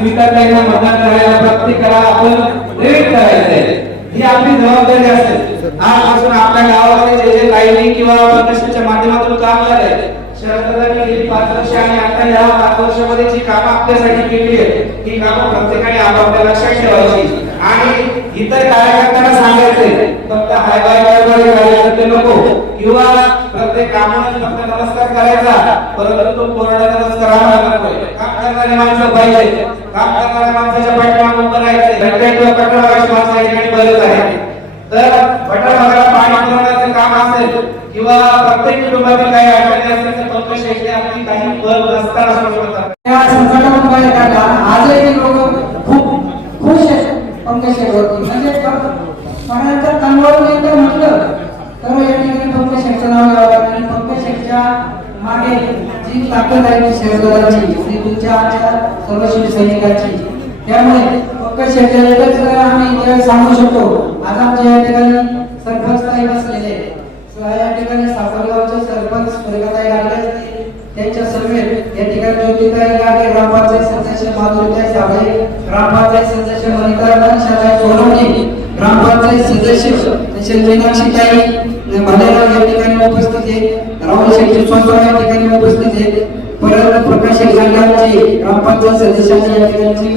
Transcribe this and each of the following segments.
स्वीकारताना मतदान करायला प्राप्ती करा आपण प्रेरित करायचंय. ही आपली जबाबदारी असेल. आजपासून आपल्या गावामध्ये जे जे लाईनिंग किंवा प्रदर्शनाच्या माध्यमातून काम झालंय शरदांनी गेली पाच वर्ष आणि आता या पाच वर्षामध्ये जी कामं आपल्यासाठी केली आहेत ही कामं प्रत्येकाने आपापल्या लक्षात ठेवायची. आणि इतर कार्यकर्त्यांना सांगायचंय फक्त हाय बाय बाय बाय कार्यकर्ते नको. किंवा प्रत्येक कामाला फक्त नमस्कार करायचा परंतु तो कोरडा नमस्कार आम्हाला नकोय. काम करणारे माणसं पाहिजे. काम करणाऱ्या माणसाच्या पाठीमागे उभं राहायचं घंटा किंवा कटरावाची माणसं या ठिकाणी बरंच आहे. तर भटाभागाला पाणी पुरवण्याचं काम असेल किंवा प्रत्येक कुटुंबातील काही अडचणी असतील तर पंकज शेट्टी आपली काही बल नसताना सोडवतात त्या संकटातून बाहेर काढला आजही लोक खूप खुश आहेत पंकज शेटवरती म्हणजे म्हणायचं कन्वर्ट एकदा म्हटलं तर या ठिकाणी पंकज शेटचं नाव घ्यावं लागतं आणि पंकज शेटच्या मागे जी ताकद आहे ती शेतकऱ्यांची ती तुमच्या आमच्या सर्व शिवसैनिकांची त्यामुळे पंकज शेटच्या एकच आम्ही इथे सांगू शकतो. आज आमच्या या ठिकाणी सरपंच ताई बसलेले या ठिकाणी सासरगावचे सरपंच स्वर्गताई लागले असतील त्यांच्या सर्व या ठिकाणी ज्योतिताई गाडे ग्रामपंचायत सदस्य माधुरीताई साबळे ग्रामपंचायत सदस्य मनिता शाळा सोनवणे ग्रामपंचायत सदस्य तसेच मीनाक्षीताई भालेराव या ठिकाणी उपस्थित आहेत राहुल शेट्टी सोनगाव या ठिकाणी उपस्थित आहेत परत प्रकाश गांधी या ठिकाणी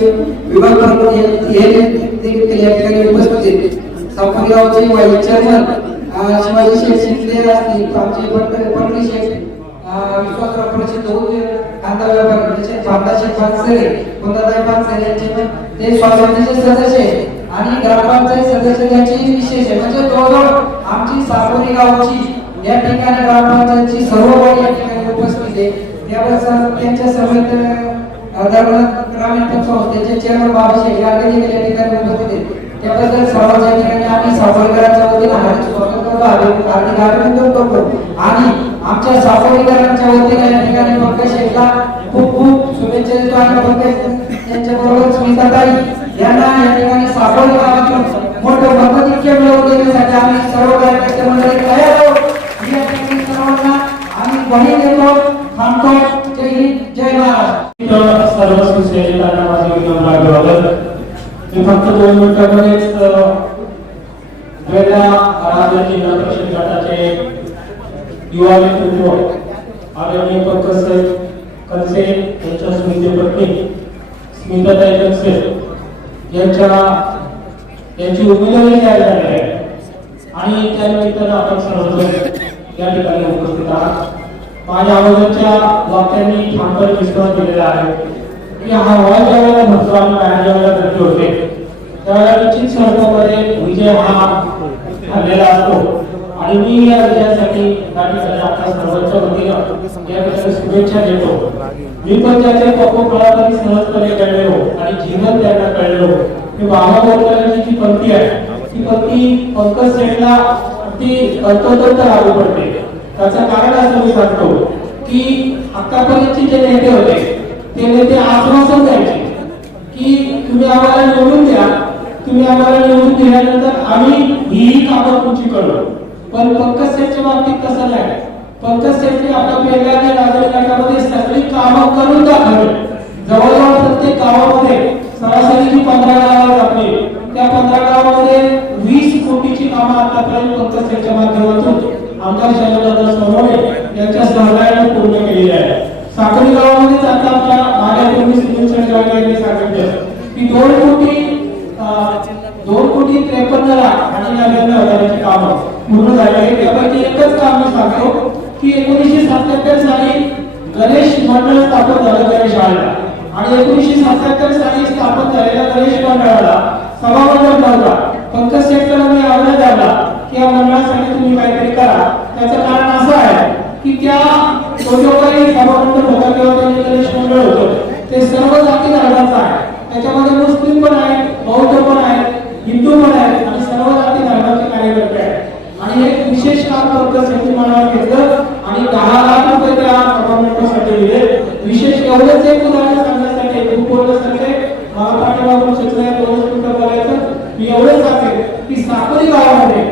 विभाग प्रमुख हे देखील या ठिकाणी उपस्थित वाईस चेअरमन शिवाजी शेठ शिंदे असतील आमचे शेठ विश्वासराव कांदा व्यापारी पानसरे पानसरे यांचे ते सदस्य आणि ग्रामपंचायत सदस्य विशेष आहे म्हणजे जवळजवळ आमची सापोरी गावची या ठिकाणी ग्रामपंचायतची सर्व या ठिकाणी उपस्थित आहे त्यावर त्यांच्या समेत ग्रामीण संस्थेचे चेअरमन गाडगे देखील या ठिकाणी उपस्थित आहेत त्याबद्दल सर्वांच्या ठिकाणी आम्ही सावरकरांच्या वतीने हार्दिक स्वागत करतो हार्दिक अभिनंदन करतो. आणि आमच्या सावरकरांच्या वतीने या ठिकाणी पंकज शेखला खूप खूप शुभेच्छा देतो. आणि पंकज यांच्या बरोबर स्मिताताई यांना या ठिकाणी सावरी गावातून मोठं मताधिक्य मिळवून देण्यासाठी आम्ही सर्व कार्यकर्ते मंडळी तयार आहोत या ठिकाणी सर्वांना आम्ही ग्वाही देतो थांबतो जय हिंद जय महाराष्ट्र इथं सर्व शिवसैनिकांना माझे विनम्र अभिवादन मी फक्त दोन मिनिटांमध्येच अं, वेगळ्या राज्य जिल्हा परिषद गटाचे युवा नेतृत्व आदरणीय पंकज साहेब कनसे यांच्या स्मृती पत्नी स्मिताताई कनसे यांच्या यांची उमेदवारी जाहीर झाली आहे आणि त्यानिमित्तानं आपण सर्वजण या ठिकाणी माझ्या अगोदरच्या वाक्यांनी ठामपणे विश्वास दिलेला आहे. की हा हवा ज्या वेळेला म्हणतो आणि बाहेर ज्या वेळेला गर्दी होते त्यावेळेला निश्चित स्वरूपामध्ये विजय हा ठरलेला असतो. आणि मी या विजयासाठी या आपल्या सर्वांच्या वतीनं याबद्दल शुभेच्छा देतो. मी पण त्याचे पप्पो कळापणी सहजपणे कळलेलो आणि जीवन त्यांना कळलेलो की बाबा बोलकरांची जी पंक्ती आहे ती पंक्ती पंकज सेनला ती तंतोतंत लागू पडते. त्याचं कारण असं मी सांगतो की आतापर्यंतचे जे नेते होते ते नेते आश्वासन द्यायचे की तुम्ही आम्हाला निवडून द्या तुम्ही आम्हाला निवडून दिल्यानंतर आम्ही ही कामं तुमची करू. पण पंकज सेठच्या बाबतीत तसं नाही. पंकज सेठने आपल्या वेगवेगळ्या राजकारणामध्ये सगळी कामं करून दाखवली. जवळजवळ प्रत्येक गावामध्ये सरासरी जी पंधरा गावात आपली त्या पंधरा गावामध्ये वीस कोटीची कामं आतापर्यंत पंकज सेठच्या माध्यमातून आमदार शैलजादा सोनवणे यांच्या सहकार्याने पूर्ण केलेली आहे. साखळी गावामध्येच आता आपल्या माझ्या पूर्वी सुनील शेळगाव यांनी सांगितलं. की दोन कोटी दोन कोटी त्रेपन्न लाख आणि नव्याण्णव हजाराची कामं पूर्ण झाली आहे त्यापैकी एकच काम मी सांगतो की एकोणीसशे सत्याहत्तर साली गणेश मंडळ स्थापन झालं गणेश शाळेला. आणि एकोणीसशे सत्याहत्तर साली स्थापन झालेल्या गणेश मंडळाला सभामंडळ नव्हता पंकज शेट्टला मी आग्रह धरला या मंडळासाठी तुम्ही काहीतरी करा. त्याचं कारण असं आहे की त्या तो जो होता किंवा ते गणेश मंडळ होतं. ते सर्व जाती धर्माचं आहे. त्याच्यामध्ये मुस्लिम पण आहेत बौद्ध पण आहेत हिंदू पण आहेत आणि सर्व जाती धर्माचे कार्यकर्ते आहेत. आणि एक विशेष काम पंकज शेट्टी मनावर घेतलं आणि दहा लाख रुपये त्या सभामंडळासाठी दिले. विशेष एवढंच एक उदाहरण सांगण्यासाठी खूप बोलण्यासाठी मला पाठीमागून सुचलं दोन मिनिटं बोलायचं. मी एवढंच सांगेन की साकोली गावामध्ये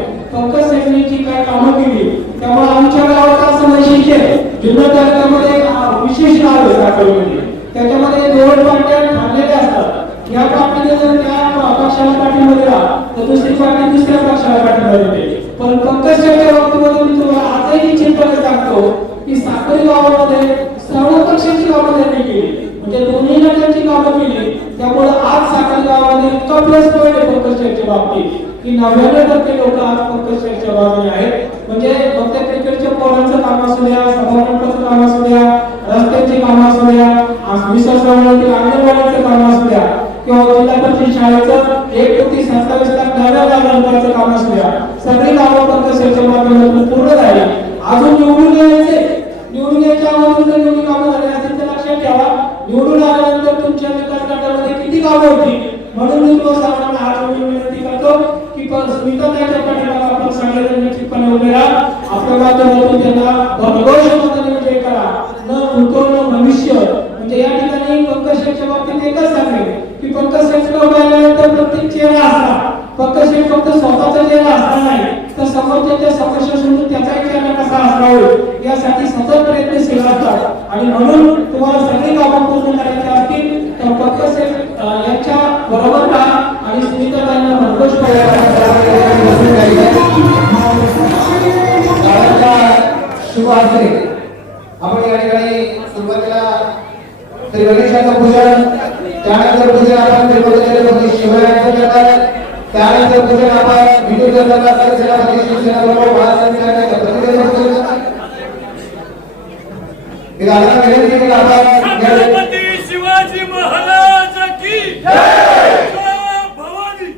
काही कामं केली. त्यामुळे आमच्या गावात असं वैशिष्ट्य तालुक्यामध्ये विशेष नाव साखळी त्याच्यामध्ये दोन पार्ट्या थांबलेल्या असतात. या पार्टीने जर त्या पक्षाला पाठिंबा दिला तर दुसरी पार्टी दुसऱ्या पक्षाला पाठिंबा देते पण पंकजच्या बाबतीमध्ये मी तुम्हाला आजही चिंतन सांगतो की साखरी गावामध्ये सर्व पक्षाची कामं त्यांनी केली. म्हणजे दोन्ही गटांची कामं केली. त्यामुळे आज साखर गावाने इतका प्लस पॉईंट आहे पंकजाच्या बाबतीत की नव्याण्णव टक्के लोक आज पंकजाच्या बाजूने आहेत. म्हणजे फक्त क्रिकेटच्या पोरांचं काम असू द्या सभामंडपाचं काम असू द्या रस्त्यांची कामं असू द्या विश्वासावरती अंगणवाड्याचं काम असू द्या किंवा जिल्हा परिषद शाळेचं एक कोटी सत्तावीस लाख नव्या लाखांचं काम असू द्या. सगळी कामं पंकजाच्या माध्यमातून पूर्ण झाली. अजून निवडून यायचे. निवडून यायच्या अगोदर जर एवढी कामं झाली असतील तर लक्षात ठेवा. निवडून आल्यानंतर तुमच्या विकास गटामध्ये किती कामं होती? म्हणून मी तुम्हाला सर्वांना आज विनंती करतो की पण स्मिताताईच्या पाठीमागे आपण सगळेजण निश्चितपणे उभे राहा. आपल्या माध्यमातून त्यांना भरघोष मताने विजय करा. न भूतो न भविष्य. म्हणजे या ठिकाणी पंकज शेठच्या बाबतीत एकच सांगेल की पंकज शेठ उभे आल्यानंतर प्रत्येक चेहरा असला पंकज शेठ फक्त स्वतःचा चेहरा असणार नाही. तर समोरच्या समस्या सोडून त्याचाही चेहरा कसा असला होईल यासाठी सतत प्रयत्नशील असतात आणि म्हणून तुम्हाला सगळी कामं पूर्ण करायची असतील तर पंकज शेठ यांच्या बरोबर राहा आणि सुनीताबाईंना भरघोष शुभ हस्ते आपण या ठिकाणी सुरुवातीला श्री गणेशाचं पूजन त्यानंतर पूजन आपण त्रिपदीचे शिवरायांचं त्यानंतर आपण सेनापती शिवसेना प्रमुख विनंती आपण शिवाजी! महाराज की जय भवानी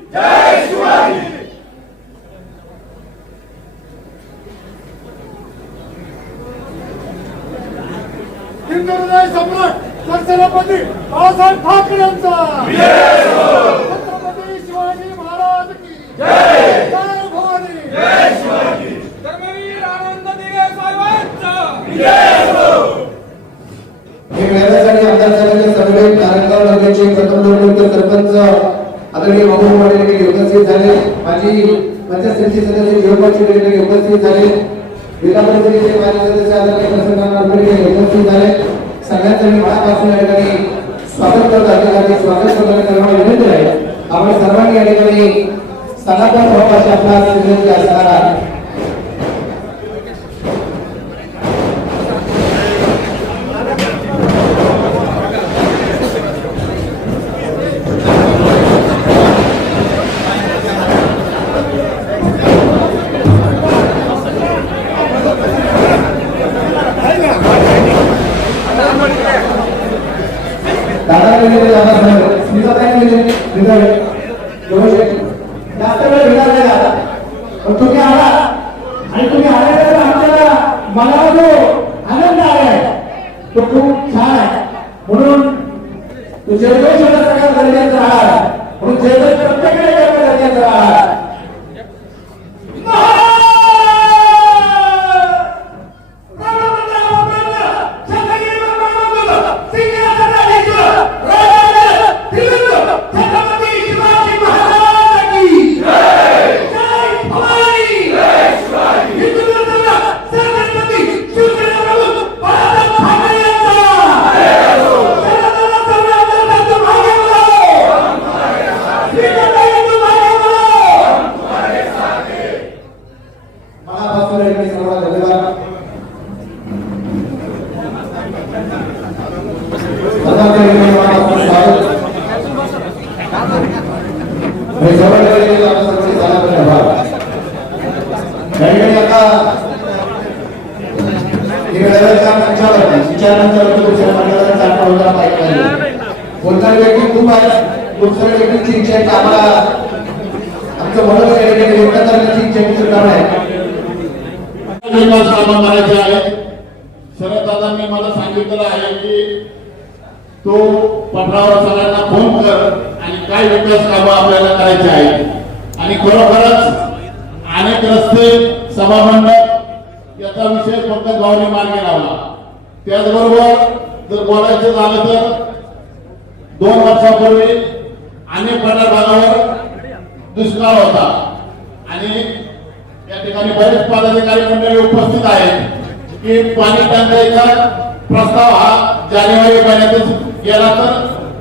हिंदुहृदय सम्राट छत्रपती बाळासाहेब ठाकरे यांचा छत्रपती शिवाजी महाराज की जय जय भवानी धर्मवीर आनंद दिवे साहेबांचा हे मेळाव्यासाठी आमदार साहेबांचे सर्वे कार्यक्रम नगरचे प्रथम निवडणूक सरपंच आदरणीय बाबू पाटील उपस्थित झाले. माझी पंचायत सदस्य उपस्थित झाले. जिल्हा परिषदेचे माजी सदस्य आदरणीय प्रसन्न उपस्थित झाले. सगळ्यांचं मी मनापासून या ठिकाणी स्वागत करतो. या स्वागत करण्याची विनंती आहे. आपण सर्वांनी या ठिकाणी सनातन भावाशी आपला असणारा असणार आहे गेले विधावे जोशे जास्त वेळ घेणार नाही दादा पण तुम्ही आला आणि तुम्ही आल्यानंतर आमच्या मनाला जो आनंद आलाय तो खूप छान आहे म्हणून तो जयदेव शब्द सगळ्यात गरजेचा आहे म्हणून जयदेव प्रत्येकाने करणं गरजेचं आहे मनापासून या ठिकाणी सर्वांना धन्यवाद सर्वांच्या ठिकाणी मनापासून स्वागत आणि सर्वांच्या ठिकाणी आपल्या सर्वांचे झाला धन्यवाद या ठिकाणी आता हे वेळेच्या मंचावर विचारांच्या दुसऱ्या मंडळाचा चालना होता पाहिजे बोलणारी व्यक्ती खूप आहे खूप साऱ्या व्यक्तींची इच्छा आहे की आम्हाला आमचं म्हणून या ठिकाणी व्यक्त करण्याची इच्छा आहे सुद्धा आहे विकास कामं करायचे आहेत शरददादांनी मला सांगितलेलं आहे की तो पठारावर सगळ्यांना फोन कर आणि काय विकास कामं आपल्याला करायचे आहेत आणि अनेक रस्ते सभामंडप याचा विषय फक्त गावने मार्गे लावला. त्याचबरोबर जर बोलायचं झालं तर दोन वर्षापूर्वी अनेक पठार भागावर दुष्काळ होता. आणि या ठिकाणी बरेच पदाधिकारी मंडळी उपस्थित आहेत की पाणी टंचाईचा प्रस्ताव हा जानेवारी महिन्यातच गेला तर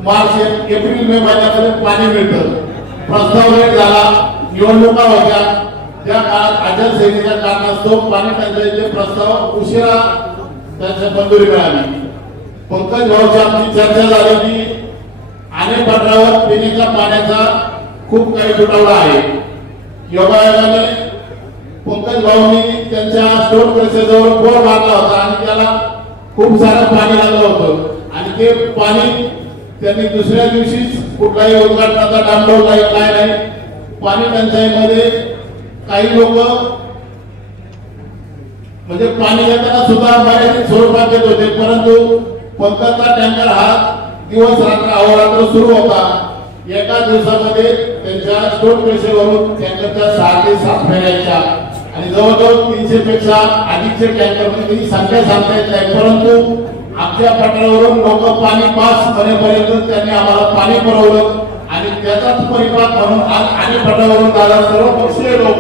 मार्च एप्रिल मे महिन्यापर्यंत पाणी मिळतं. प्रस्ताव लेट झाला. निवडणुका होत्या त्या काळात आचारसंहितेच्या कारणास्तव पाणी टंचाईचे प्रस्ताव उशिरा त्यांच्या मंजुरी मिळाली. पंकज भाऊची आमची चर्चा झाली की अनेक पत्रावर पिण्याच्या पाण्याचा खूप काही तुटवडा आहे. योगायोगाने पंकज भाऊंनी त्यांच्या स्टोर परिषदेवर बोर मारला होता आणि त्याला खूप सारं पाणी लागलं होतं. आणि ते पाणी त्यांनी दुसऱ्या दिवशीच कुठलाही उद्घाटनाचा डांबवला नाही काय नाही. पाणी टंचाईमध्ये काही लोक म्हणजे पाणी घेताना सुद्धा मर्यादित स्वरूपात घेत होते. परंतु पंकजचा टँकर हा दिवस रात्र अहोरात्र सुरू होता. एका दिवसामध्ये त्यांच्या स्टोन पैसेवरून टँकरच्या सहा ते सात फेऱ्याच्या आणि जवळजवळ तीनशे पेक्षा अधिकचे टँकर म्हणजे संख्या सांगता येत नाही परंतु आमच्या पठारावरून लोक पाणी पास होण्यापर्यंत त्यांनी आम्हाला पाणी पुरवलं. त्याचाच परिपाक म्हणून आज आणि पटावरून दादा सर्व पक्षीय लोक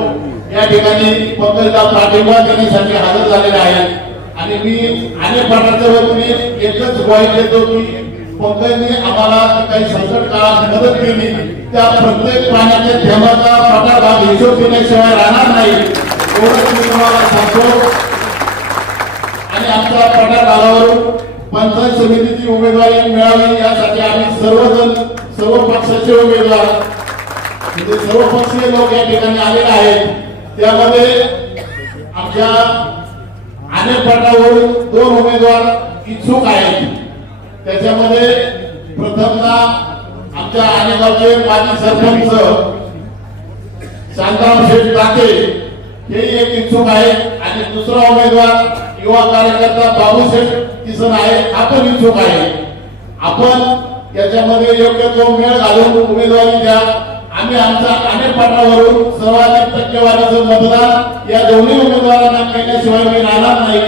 या ठिकाणी पंकजला पाठिंबा देण्यासाठी हजर झालेले आहेत. आणि मी आणि पटाच्या वतीने एकच ग्वाही देतो की पंकजने आम्हाला काही संकट काळात मदत केली. त्या प्रत्येक पाण्याच्या थेंबाचा पठार भाग हिशोब केल्याशिवाय राहणार नाही. एवढंच मी तुम्हाला सांगतो. आणि आमच्या पटा भागावरून पंचायत समितीची उमेदवारी मिळावी यासाठी आम्ही सर्वजण सर्व पक्षाचे उमेदवार म्हणजे सर्व पक्षीय लोक या ठिकाणी आलेले आहेत. त्यामध्ये आमच्या अनेक पटावरून दोन उमेदवार इच्छुक आहेत. त्याच्यामध्ये प्रथमतः आमच्या अनेगावचे माजी सरपंच शांताराम शेठ टाके हे एक इच्छुक आहेत. आणि दुसरा उमेदवार युवा कार्यकर्ता बाबू शेठ किसन आहे. हा पण इच्छुक आहे. आपण याच्यामध्ये योग्य तो मेळ घालून उमेदवारी द्या. आम्ही आमच्या अनेक पटावरून सर्वाधिक टक्केवारीचं मतदान या दोन्ही उमेदवारांना केल्याशिवाय मी राहणार नाही.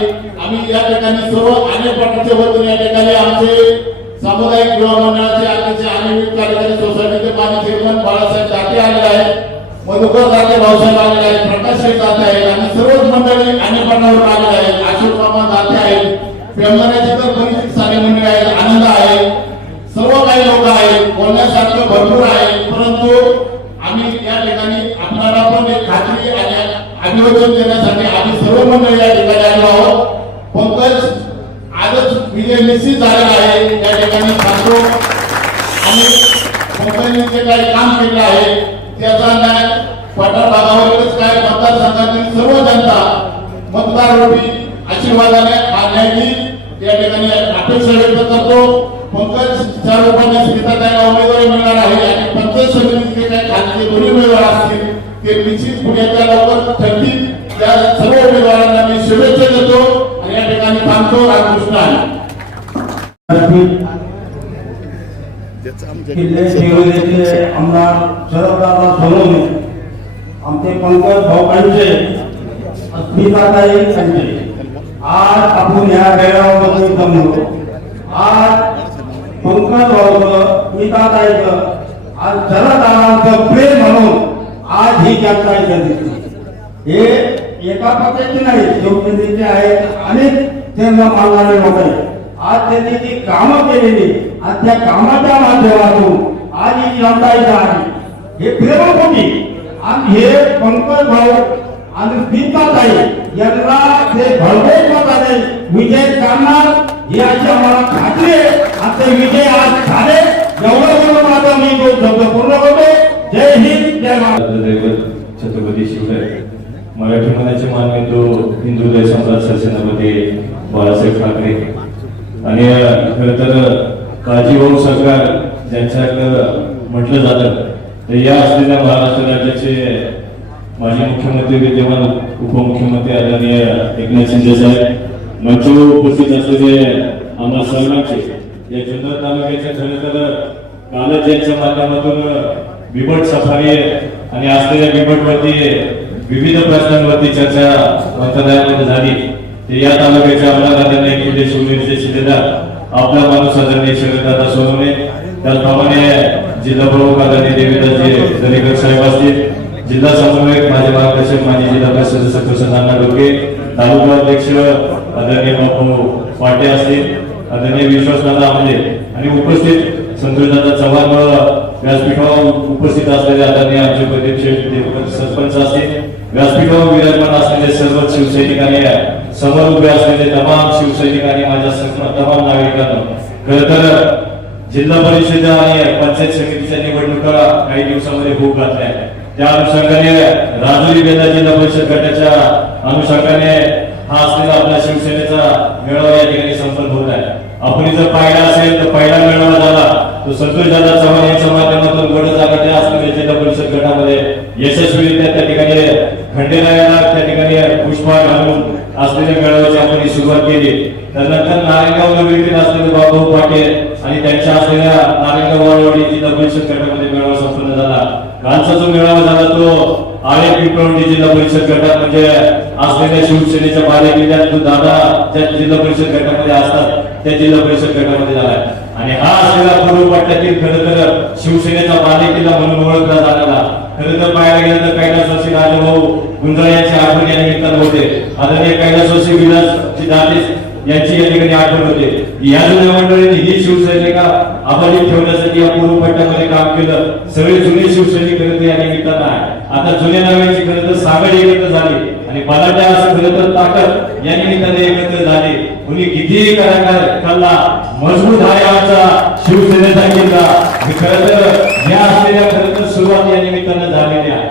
आम्ही या ठिकाणी सर्व अनेक पटाच्या वतीने या ठिकाणी आमचे सामुदायिक गृह मंडळाचे आमचे अनियमित कार्यकारी सोसायटीचे माजी चेअरमन बाळासाहेब दाते आलेले आहेत. मधुकर दाते भाऊसाहेब आलेले आहेत. प्रकाश शेठ दाते आहेत. आणि सर्वच मंडळी अनेक आले आलेले आहेत. अशोक मामा दाते आहेत. पेमण्याची तर बरीच सारी मंडळी आहेत आनंद आहे सर्व काही लोक आहेत बोलण्यासारखं भरपूर आहे परंतु आम्ही या ठिकाणी आपणाला पण एक खात्री आणि अभिवादन देण्यासाठी आम्ही सर्व मंडळी या ठिकाणी आलो आहोत. पंकज आजच विजय निश्चित झालेला आहे. त्या ठिकाणी सांगतो किल्ले आमदार शरददादा सोनवणे आमचे पंकज भाऊ कांचे अस्मिताताई कांचे आज आपण या बेळगावमध्ये जमलो आज पंकज भाऊचं स्मिताताईचं आज शरददादांचं प्रेम म्हणून आज ही जनता इथं दिसली. हे एका पक्षाची नाही शिवसेनेचे आहेत अनेक त्यांना मानणारे लोक आहेत. आज त्यांनी जी कामं केलेली आणि त्या कामाच्या माध्यमातून आज ही जनता इथं आली हे प्रेमापोटी आणि हे पंकज भाऊ आणि स्मिताताई यांना ते भरघोस विजय करणार ही अशी आम्हाला खात्री आहे. आणि ते विजय आज झाले एवढं म्हणून माझा मी तो शब्द पूर्ण करतो. जय हिंद जय महाराष्ट्र दैवत छत्रपती शिवराय. मराठी मनाचे मानविंदू हिंदू देशाचा सेनापती बाळासाहेब ठाकरे. आणि खर तर काळजीभाऊ सरकार ज्यांच्याकडं म्हटलं जातं तर या असलेल्या महाराष्ट्र राज्याचे माजी मुख्यमंत्री विद्यमान उपमुख्यमंत्री आदरणीय एकनाथ शिंदे साहेब मंचावर उपस्थित असलेले आम्हाला सर्वांचे या जुन्नर तालुक्याच्या खरं तर कालच यांच्या माध्यमातून बिबट सफारी आणि असलेल्या बिबटवरती विविध प्रश्नांवरती चर्चा मंत्रालयामध्ये झाली. ते या तालुक्याच्या आमदार एक किल्ले सुनिर्देश देतात आपला माणूस आदरणीय शरददादा सोनवणे. त्याचप्रमाणे जिल्हा प्रमुख आदरणीय देवीदासजी दरेकर साहेब असतील. जिल्हा समन्वयक माझे मार्गदर्शक माजी जिल्हा परिषद सदस्य नाना डोके तालुका अध्यक्ष आदरणीय बापू पाटे असतील. आदरणीय विश्वासदादा आमले म्हणजे आणि उपस्थित संतोषदादा चव्हाण व्यासपीठावर उपस्थित असलेले आदरणीय आमचे प्रदेश सरपंच असतील. व्यासपीठावर विराजमान असलेले सर्व शिवसैनिकांनी समोर उभे असलेले तमाम शिवसैनिक आणि माझ्या सर्व तमाम नागरिकांना खर तर जिल्हा परिषद आणि पंचायत समितीच्या निवडणुका काही दिवसामध्ये होऊ घातल्या त्या अनुषंगाने राजुरी बेदा जिल्हा परिषद गटाच्या अनुषंगाने हा असलेला आपल्या शिवसेनेचा मेळावा या ठिकाणी संपन्न होत आहे. आपण जर पाहिला असेल तर पहिला मेळावा झाला. तो संतोष दादा चव्हाण यांच्या माध्यमातून गड जागा त्या असलेल्या जिल्हा परिषद गटामध्ये यशस्वीरित्या त्या ठिकाणी खंडेरायाला असलेल्या मेळाव्याची आपण ही सुरुवात केली. त्यानंतर नारायणगाव नगरीतील असलेले बाबाभाऊ पाटील आणि त्यांच्या असलेल्या नारायणगाव वाळवाडी जिल्हा परिषद गटामध्ये मेळावा संपन्न झाला. कालचा जो मेळावा झाला तो आळे पिंपळवंडी जिल्हा परिषद गटात म्हणजे असलेल्या शिवसेनेच्या बालेकिल्ल्यात जो दादा ज्या जिल्हा परिषद गटामध्ये असतात त्या जिल्हा परिषद गटामध्ये झालाय. आणि हा असलेला पूर्व पट्ट्यातील खरं तर शिवसेनेचा बालेकिल्ला म्हणून ओळखला जाणारा. खरं तर पाहायला गेलं तर कैलासवासी राजभाऊ गुंजाळ यांची आठवण या निमित्तानं होते. आदरणीय कैलासवासी विलास याची या ठिकाणी आठवण होते. या जुन्या मंडळींनी ही शिवसैनिका अबाधित ठेवण्यासाठी या पूर्व पट्ट्यामध्ये काम केलं. सगळे जुने शिवसैनिक खरं तर या निमित्तानं आहे आता जुन्या नव्याची खरं तर सागड एकत्र झाली. आणि बलाट्या असं खरं तर ताकद या निमित्ताने एकत्र झाली. कुणी कितीही करा काय मजबूत आहे आमचा शिवसेनेचा किल्ला. खरं तर या असलेल्या खरं तर सुरुवात या निमित्तानं झालेली आहे.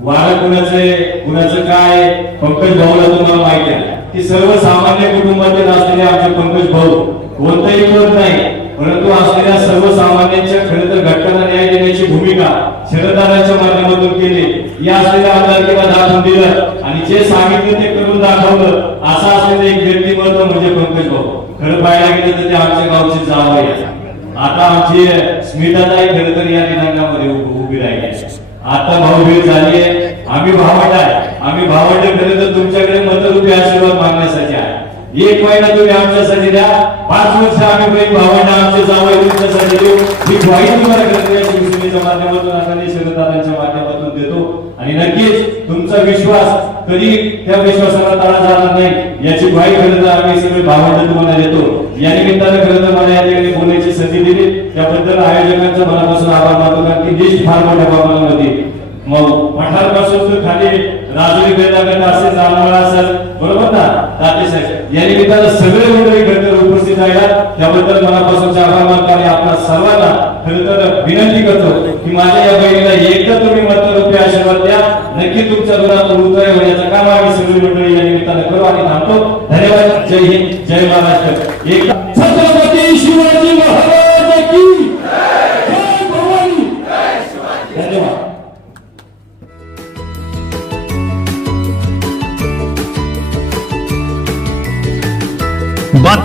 वारा कुणाचे कुणाचं काय पंकज भाऊला तुम्हाला माहिती आहे. की सर्वसामान्य कुटुंबातील असलेले आमचे पंकज भाऊ कोणताही पद नाही परंतु असलेल्या सर्वसामान्यांच्या खरं तर घटकांना न्याय देण्याची भूमिका शरदारांच्या माध्यमातून केली. या असलेल्या आमदारकीला दाखवून दिलं आणि जे सांगितलं ते करून दाखवलं असं असलेलं एक व्यक्तिमत्व म्हणजे पंकज भाऊ. खरं पाहायला गेलं तर ते आमच्या गावचे जाव आहे आता आमची स्मिताताई खरं तर या दिनांकामध्ये उभी राहिली. आता भाऊबीज झाली आहे. आम्ही भावंड आहे. आम्ही भावंड खरं तर तुमच्याकडे मतरूपी आशीर्वाद मागण्यासाठी आहे. एक महिना तुम्ही आमच्यासाठी द्या. पाच वर्ष आम्ही बहीण भावंड आमचे जावई तुमच्यासाठी देऊ. ही ग्वाही तुम्हाला खरं तर शिवसेनेच्या माध्यमातून आणि शरदादांच्या माध्यमातून देतो. आणि नक्कीच तुमचा विश्वास कधी त्या विश्वासाला तडा जाणार नाही याची ग्वाही खरं तर आम्ही सगळे भावंड तुम्हाला देतो. या निमित्तानं खरं तर मला या ठिकाणी बोलण्याची संधी दिली. त्याबद्दल आयोजकांचा मनापासून आभार मानतो कारण की लिस्ट फार मोठ्या प्रमाणामध्ये. मग पठारपासून खाली राजुरी बेदागट असेल जालना असेल बरोबर ना? ताते साहेब या निमित्तानं सगळे मंडळी खरं उपस्थित राहिला त्याबद्दल मनापासून आभार मानतो आणि आपल्या सर्वांना खरं तर विनंती करतो की माझ्या या बहिणीला एकदा तुम्ही मतरूपी आशीर्वाद द्या. नक्की तुमच्या दुरात उदय होण्याचं काम आम्ही सगळी मंडळी या निमित्तानं करू आणि थांबतो. धन्यवाद. जय हिंद. जय महाराष्ट्र. एक